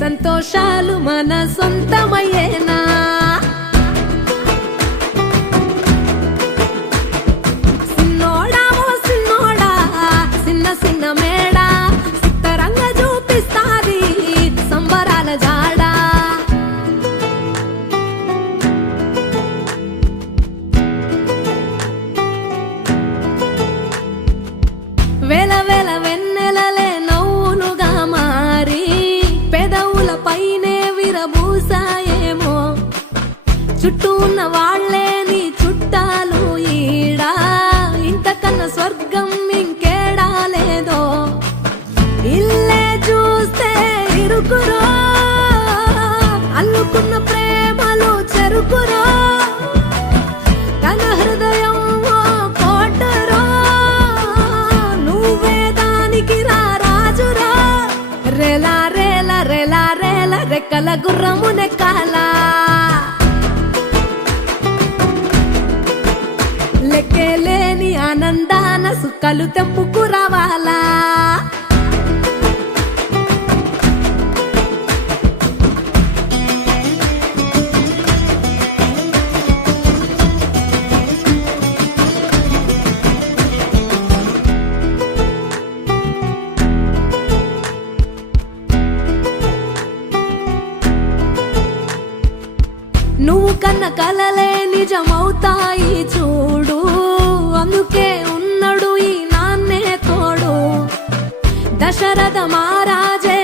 సంతోషాలు మన సొంతమయ్యేనా. సిన్నోడా ఓ సిన్నోడా సిన్న సిన్న మేడా సిత్తరంగా చూపిస్తాది సంబరాల జాడా. వేల వేల వెన్నెలలే నవ్వులుగా మారి పెదవుల పైనే విరబూసాయేమో. చుట్టూ ఉన్న వాళ్లే నీ చుట్టాలు ఈడా, ఇంతకన్నా స్వర్గం ఇంకేడా లేదో. ఇల్లే చూస్తే ఇరుకురో, అల్లుకున్న ప్రేమలు చెరుకురో. తన హృదయం ఓ కోటరో, నువ్వే దానికి రాజురా. రేలా రేలా రేలా రేలా రెక్కల గుర్రము నెక్కాలా, లెక్కేలేని ఆనందాన సుక్కలు తెంపుకు రావాలా. నువ్వు కన్న కలలే నిజమవుతాయి చూడు, అందుకే ఉన్నాడు ఈ నాన్నే తోడు. దశరథ మహారాజే